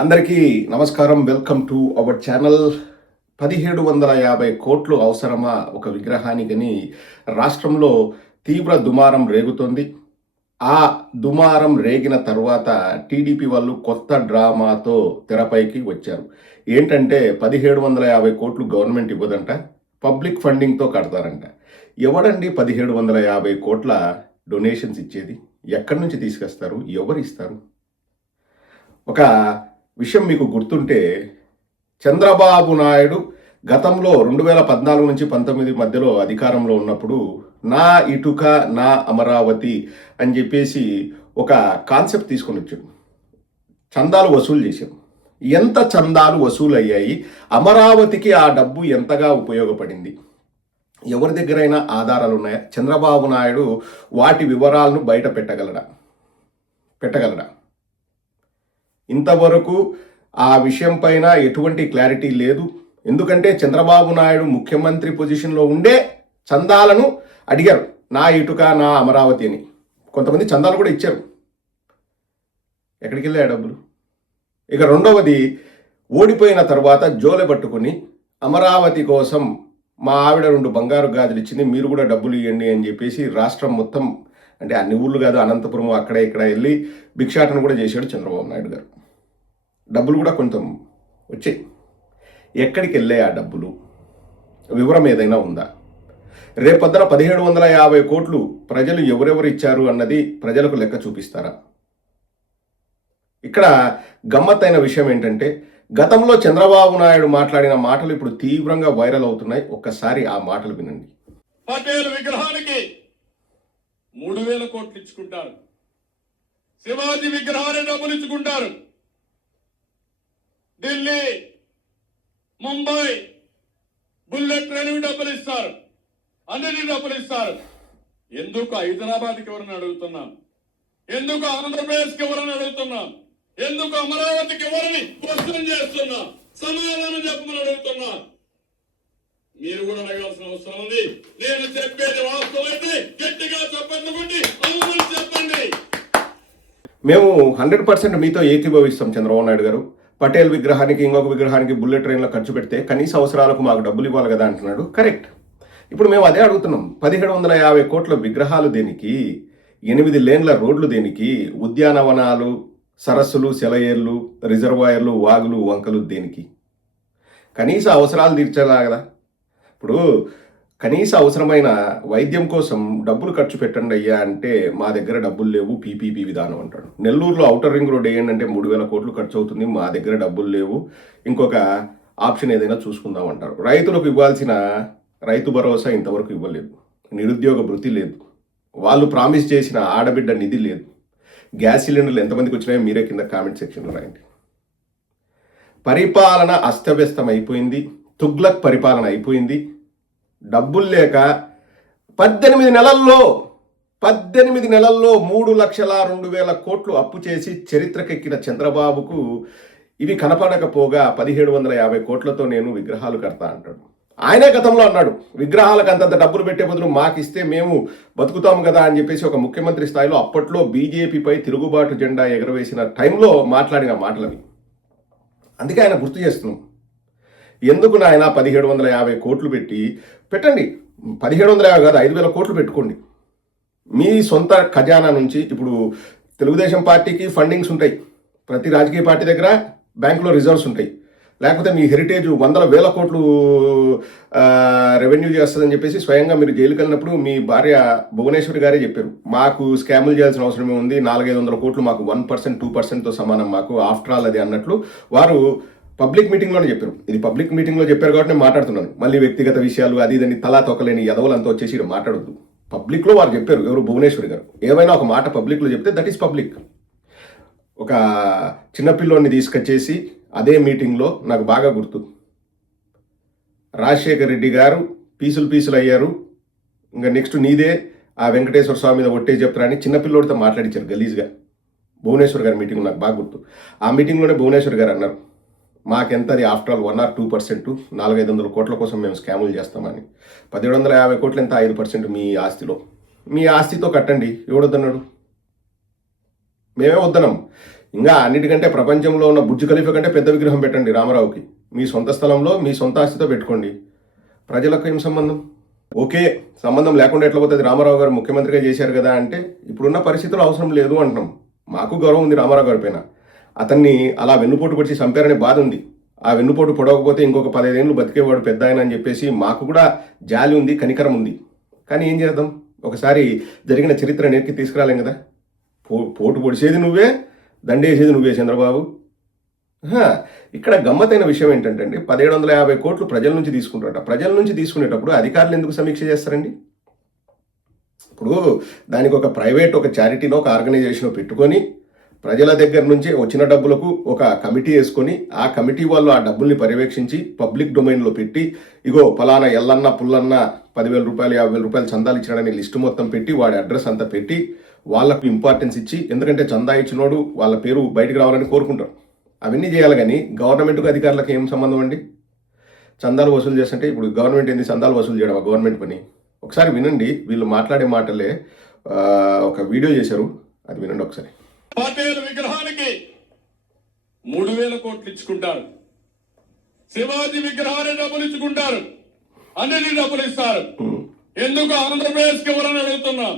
అందరికీ నమస్కారం. Welcome to our channel పదిహేడు వందల యాభై కోట్లు అవసరమా ఒక విగ్రహానికని రాష్ట్రంలో తీవ్ర దుమారం రేగుతోంది. ఆ దుమారం రేగిన తర్వాత టీడీపీ వాళ్ళు కొత్త డ్రామాతో తెరపైకి వచ్చారు. ఏంటంటే పదిహేడు వందల యాభై కోట్లు గవర్నమెంట్ ఇవ్వదంట పబ్లిక్ ఫండింగ్తో కడతారంట. ఎవడండి పదిహేడు వందల యాభై కోట్ల డొనేషన్స్ ఇచ్చేది? ఎక్కడి నుంచి తీసుకొస్తారు? ఎవరు ఇస్తారు? ఒక విషయం మీకు గుర్తుంటే చంద్రబాబు నాయుడు గతంలో రెండు వేల పద్నాలుగు నుంచి పంతొమ్మిది మధ్యలో అధికారంలో ఉన్నప్పుడు నా ఇటుక నా అమరావతి అని చెప్పేసి ఒక కాన్సెప్ట్ తీసుకొని వచ్చాడు. చందాలు వసూలు చేశాం ఎంత చందాలు వసూలు అయ్యాయి అమరావతికి ఆ డబ్బు ఎంతగా ఉపయోగపడింది? ఎవరి దగ్గరైనా ఆధారాలు ఉన్నాయా? చంద్రబాబు నాయుడు వాటి వివరాలను బయట పెట్టగలడా? పెట్టగలడా? ఇంతవరకు ఆ విషయం పైన ఎటువంటి క్లారిటీ లేదు. ఎందుకంటే చంద్రబాబు నాయుడు ముఖ్యమంత్రి పొజిషన్లో ఉండే చందాలను అడిగారు. నా ఇటుక నా అమరావతి అని. కొంతమంది చందాలు కూడా ఇచ్చారు. ఎక్కడికి వెళ్ళాయి ఆ డబ్బులు? ఇక రెండవది ఓడిపోయిన తర్వాత జోలె పట్టుకుని అమరావతి కోసం మా ఆవిడ రెండు బంగారు గాజులు ఇచ్చింది మీరు కూడా డబ్బులు ఇవ్వండి అని చెప్పేసి రాష్ట్రం మొత్తం అంటే అన్ని ఊళ్ళు కాదు అనంతపురం అక్కడ ఇక్కడ వెళ్ళి భిక్షాటన కూడా చేశాడు చంద్రబాబు నాయుడు గారు. డబ్బులు కూడా కొంచెం వచ్చాయి. ఎక్కడికి వెళ్ళాయి ఆ డబ్బులు? వివరం ఏదైనా ఉందా? రేపొద్దున పదిహేడు వందల యాభై కోట్లు ప్రజలు ఎవరెవరు ఇచ్చారు అన్నది ప్రజలకు లెక్క చూపిస్తారా? ఇక్కడ గమ్మత్తైన విషయం ఏంటంటే గతంలో చంద్రబాబు నాయుడు మాట్లాడిన మాటలు ఇప్పుడు తీవ్రంగా వైరల్ అవుతున్నాయి. ఒక్కసారి ఆ మాటలు వినండి. పటేల్ విగ్రహానికి మూడు వేల కోట్లు ఇచ్చుకుంటారు. శివాజీ విగ్రహానికి డబ్బులు ఇచ్చుకుంటారు ఢిల్లీ ముంబై బుల్లెట్ ట్రైన్ డబ్బులు ఇస్తారు. అన్నిటి డబ్బులు ఇస్తారు. ఎందుకు హైదరాబాద్కి ఎవరని అడుగుతున్నాం? ఎందుకు ఆంధ్రప్రదేశ్కి ఎవరని అడుగుతున్నాం? ఎందుకు అమరావతికి ఎవరిని క్వశ్చన్ చేస్తున్నాం? సమాధానం చెప్పమని అడుగుతున్నాను మీరు కూడా అడగాల్సిన అవసరం ఉంది. నేను చెప్పేది వాస్తవం అయితే గట్టిగా చెప్పండి చెప్పండి. మేము హండ్రెడ్ పర్సెంట్ మీతో ఏకీభవిస్తాం చంద్రబాబు నాయుడు గారు. పటేల్ విగ్రహానికి ఇంకొక విగ్రహానికి బుల్లెట్ ట్రైన్లో ఖర్చు పెడితే కనీస అవసరాలకు మాకు డబ్బులు ఇవ్వాలి కదా అంటున్నాడు. కరెక్ట్. ఇప్పుడు మేము అదే అడుగుతున్నాం. పదిహేడు వందల యాభై కోట్ల విగ్రహాలు దేనికి? ఎనిమిది లేన్ల రోడ్లు దేనికి? ఉద్యానవనాలు సరస్సులు సెలయేర్లు రిజర్వాయర్లు వాగులు వంకలు దేనికి? కనీస అవసరాలు తీర్చేలా కదా? ఇప్పుడు కనీస అవసరమైన వైద్యం కోసం డబ్బులు ఖర్చు పెట్టండి అయ్యా అంటే మా దగ్గర డబ్బులు లేవు పీపీపీ విధానం అంటాడు. నెల్లూరులో అవుటర్ రింగ్ రోడ్ వేయండి అంటే మూడు వేల కోట్లు ఖర్చు అవుతుంది మా దగ్గర డబ్బులు లేవు. ఇంకొక ఆప్షన్ ఏదైనా చూసుకుందాం అంటారు. రైతులకు ఇవ్వాల్సిన రైతు భరోసా ఇంతవరకు ఇవ్వలేదు. నిరుద్యోగ భృతి లేదు. వాళ్ళు ప్రామిస్ చేసిన ఆడబిడ్డ నిధి లేదు. గ్యాస్ సిలిండర్లు ఎంతమందికి వచ్చినాయో మీరే కింద కామెంట్ సెక్షన్లో రాయండి. పరిపాలన అస్తవ్యస్తం అయిపోయింది తుగ్లక్ పరిపాలన అయిపోయింది. డబ్బులు లేక పద్దెనిమిది నెలల్లో పద్దెనిమిది నెలల్లో మూడు లక్షల రెండు వేల కోట్లు అప్పు చేసి చరిత్రకెక్కిన చంద్రబాబుకు ఇవి కనపడకపోగా పదిహేడు వందల యాభై కోట్లతో నేను విగ్రహాలు కడతా అంటాడు. ఆయనే గతంలో అన్నాడు విగ్రహాలకు అంతంత డబ్బులు పెట్టే బదులు మాకు ఇస్తే మేము బతుకుతాం కదా అని చెప్పేసి ఒక ముఖ్యమంత్రి స్థాయిలో అప్పట్లో బీజేపీపై తిరుగుబాటు జెండా ఎగరవేసిన టైంలో మాట్లాడిన మాటలవి. అందుకే ఆయన గుర్తు చేస్తున్నాం ఎందుకు నాయన పదిహేడు వందల యాభై కోట్లు పెట్టి పెట్టండి పదిహేడు వందల యాభై కాదు ఐదు వేల కోట్లు పెట్టుకోండి. మీ సొంత ఖజానా నుంచి ఇప్పుడు తెలుగుదేశం పార్టీకి ఫండింగ్స్ ఉంటాయి. ప్రతి రాజకీయ పార్టీ దగ్గర బ్యాంకులో రిజర్వ్స్ ఉంటాయి. లేకపోతే మీ హెరిటేజ్ వందల వేల కోట్లు రెవెన్యూ చేస్తుందని చెప్పేసి స్వయంగా మీరు జైలుకి వెళ్ళినప్పుడు మీ భార్య భువనేశ్వరి గారే చెప్పారు. మాకు స్కాములు చేయాల్సిన అవసరమే ఉంది. నాలుగైదు వందల కోట్లు మాకు వన్ పర్సెంట్ టూ పర్సెంట్తో సమానం మాకు. ఆఫ్టర్ ఆల్ అది అన్నట్లు వారు పబ్లిక్ మీటింగ్లోనే చెప్పారు. ఇది పబ్లిక్ మీటింగ్లో చెప్పారు కాబట్టి నేను మాట్లాడుతున్నాను. మళ్ళీ వ్యక్తిగత విషయాలు అది ఇదని తలా తొక్కలేని ఎదవలంతా వచ్చేసి ఇక్కడ మాట్లాడొద్దు. పబ్లిక్లో వారు చెప్పారు. ఎవరు? భువనేశ్వరి గారు. ఏమైనా ఒక మాట పబ్లిక్లో చెప్తే దట్ ఈస్ పబ్లిక్. ఒక చిన్నపిల్లోని తీసుకొచ్చేసి అదే మీటింగ్లో నాకు బాగా గుర్తు. రాజశేఖర్ రెడ్డి గారు పీసులు పీసులు అయ్యారు. ఇంకా నెక్స్ట్ నీదే ఆ వెంకటేశ్వర స్వామి మీద ఒట్టే చెప్తారా అని చిన్నపిల్లోడితో మాట్లాడించారు గలీజ్గా. భువనేశ్వర్ గారి మీటింగ్ నాకు బాగా గుర్తు. ఆ మీటింగ్లోనే భువనేశ్వర్ గారు అన్నారు. మాకెంతది? After all one or two percent నాలుగైదు వందల కోట్ల కోసం మేము స్కాములు చేస్తామని. పదిహేడు వందల యాభై కోట్లు ఎంత? ఐదు పర్సెంట్ మీ ఆస్తిలో. మీ ఆస్తితో కట్టండి. ఎవడొద్దన్నాడు? మేమే వద్దనం. ఇంకా అన్నిటికంటే ప్రపంచంలో ఉన్న బుజ్జు ఖలీఫా కంటే పెద్ద విగ్రహం పెట్టండి రామారావుకి. మీ సొంత స్థలంలో మీ సొంత ఆస్తితో పెట్టుకోండి. ప్రజలకు ఏం సంబంధం? ఓకే సంబంధం లేకుండా ఎట్లా పోతుంది? రామారావు గారు ముఖ్యమంత్రిగా చేశారు కదా అంటే ఇప్పుడున్న పరిస్థితులు అవసరం లేదు అంటున్నాం. మాకు గౌరవం ఉంది రామారావు గారి పైన. అతన్ని అలా వెన్నుపోటు పొడిచి చంపారనే బాధ ఉంది. ఆ వెన్నుపోటు పొడవకపోతే ఇంకొక పదహైదేళ్ళు బతికేవాడు పెద్ద ఆయన అని చెప్పేసి మాకు కూడా జాలి ఉంది కనికరం ఉంది. కానీ ఏం చేద్దాం? ఒకసారి జరిగిన చరిత్ర నేర్కి తీసుకురాలేం కదా? పో పోటు పొడిచేది నువ్వే దండేసేది నువ్వే చంద్రబాబు. ఇక్కడ గమ్మతైన విషయం ఏంటంటే అండి పదిహేడు వందల యాభై కోట్లు ప్రజల నుంచి తీసుకుంటారట. ప్రజల నుంచి తీసుకునేటప్పుడు అధికారులు ఎందుకు సమీక్ష చేస్తారండి? ఇప్పుడు దానికి ఒక ప్రైవేట్ ఒక చారిటీనో ఒక ఆర్గనైజేషన్ పెట్టుకొని ప్రజల దగ్గర నుంచి వచ్చిన డబ్బులకు ఒక కమిటీ వేసుకొని ఆ కమిటీ వాళ్ళు ఆ డబ్బుల్ని పర్యవేక్షించి పబ్లిక్ డొమైన్లో పెట్టి ఇగో ఫలానా ఎల్లన్న పుల్లన్న పదివేల రూపాయలు యాభై వేల రూపాయలు చందాలు ఇచ్చినాడని లిస్టు మొత్తం పెట్టి వాడి అడ్రస్ అంతా పెట్టి వాళ్ళకు ఇంపార్టెన్స్ ఇచ్చి ఎందుకంటే చందా ఇచ్చినోడు వాళ్ళ పేరు బయటకు రావాలని కోరుకుంటారు. అవన్నీ చేయాలి కానీ గవర్నమెంట్కు అధికారులకు ఏం సంబంధం అండి? చందాలు వసూలు చేస్తుంటే ఇప్పుడు గవర్నమెంట్ ఏంది చందాలు వసూలు చేయడం గవర్నమెంట్ పని? ఒకసారి వినండి వీళ్ళు మాట్లాడే మాటలే ఒక వీడియో చేశారు. అది వినండి ఒకసారి. పటేల్ విగ్రహానికి మూడు వేల కోట్లు ఇచ్చుకుంటారు. శివాజీ విగ్రహానికి డబ్బులు ఇచ్చుకుంటారు. అన్నిటి డబ్బులు ఇస్తారు. ఎందుకు ఆంధ్రప్రదేశ్కి ఇవ్వరని అడుగుతున్నా?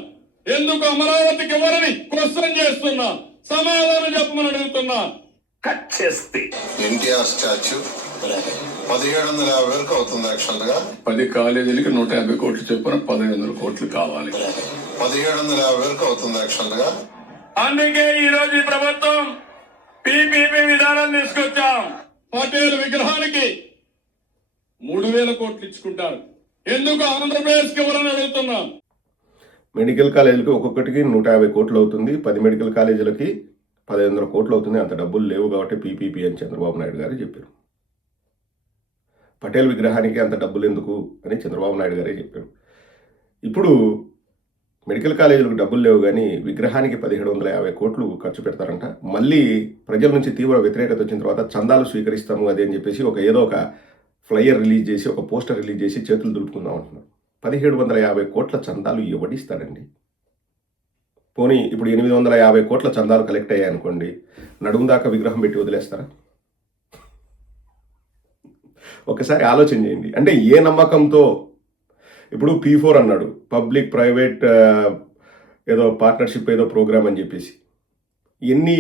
ఎందుకు అమరావతికి ఇవ్వరని క్వశ్చన్ చేస్తున్నా? సమాధానం చెప్పమని అడుగుతున్నా? కట్ చేస్తే. ఎన్టీఆర్ స్టాచ్యూ పదిహేడు వందల యాభై వరకు అవుతుంది యాక్చువల్గా. పది కాలేజీలకి నూట యాభై కోట్లు చొప్పున పదిహేను వందల కోట్లు కావాలి. పదిహేడు వందల యాభై వరకు అవుతుంది యాక్చువల్గా. అందుకే ఈ రోజు ఈ ప్రభుత్వం పీపీపీ విధానం తీసుకొచ్చాం. పటేల్ విగ్రహానికి మూడు వేల కోట్లు ఇచ్చుకుంటారు. ఎందుకు ఆంధ్రప్రదేశ్కి ఇవ్వరని అడుగుతున్నా? మెడికల్ కాలేజీలకి ఒక్కొక్కటికి నూట యాభై కోట్లు అవుతుంది. పది మెడికల్ కాలేజీలకి పదిహేను వందల కోట్లు అవుతుంది. అంత డబ్బులు లేవు కాబట్టి పీపీపీ అని చంద్రబాబు నాయుడు గారు చెప్పారు. పటేల్ విగ్రహానికి అంత డబ్బులు ఎందుకు అని చంద్రబాబు నాయుడు గారే చెప్పారు. ఇప్పుడు మెడికల్ కాలేజీలకు డబ్బులు లేవు కానీ విగ్రహానికి పదిహేడు వందల యాభై కోట్లు ఖర్చు పెడతారంట. మళ్ళీ ప్రజల నుంచి తీవ్ర వ్యతిరేకత వచ్చిన తర్వాత చందాలు స్వీకరిస్తాము అది అని చెప్పేసి ఒక ఏదో ఒక ఫ్లయర్ రిలీజ్ చేసి ఒక పోస్టర్ రిలీజ్ చేసి చేతులు దులుపుకుందాం అంటున్నారు. పదిహేడు వందల యాభై కోట్ల చందాలు ఎవడిస్తాడండి పోనీ ఇప్పుడు ఎనిమిది వందల యాభై కోట్ల చందాలు కలెక్ట్ అయ్యాయి అనుకోండి నడుము దాకా విగ్రహం పెట్టి వదిలేస్తారా? ఒకసారి ఆలోచన చేయండి. అంటే ఏ నమ్మకంతో ఇప్పుడు పీ ఫోర్ అన్నాడు. పబ్లిక్ ప్రైవేట్ uh, ఏదో పార్ట్నర్షిప్ ఏదో ప్రోగ్రామ్ అని చెప్పేసి. ఎన్ని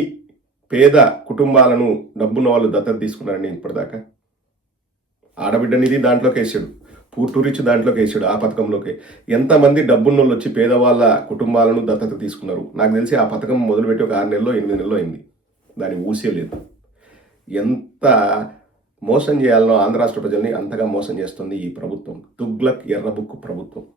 పేద కుటుంబాలను డబ్బున్న వాళ్ళు దత్తత తీసుకున్నారండి ఇప్పటిదాకా? ఆడబిడ్డనిది దాంట్లోకి వేసాడు. పూర్టూరిచ్చి దాంట్లోకి వేసాడు ఆ పథకంలోకి. ఎంతమంది డబ్బున్న వాళ్ళు వచ్చి పేదవాళ్ళ కుటుంబాలను దత్తత తీసుకున్నారు? నాకు తెలిసి ఆ పథకం మొదలుపెట్టి ఒక ఆరు నెలలో ఎనిమిది నెలలో అయింది. దాని ఊసే లేదు. ఎంత మోసం చేయాలనో ఆంధ్ర రాష్ట్ర ప్రజల్ని అంతగా మోసం చేస్తుంది ఈ ప్రభుత్వం. తుగ్లక్ ఎర్రబుక్కు ప్రభుత్వం.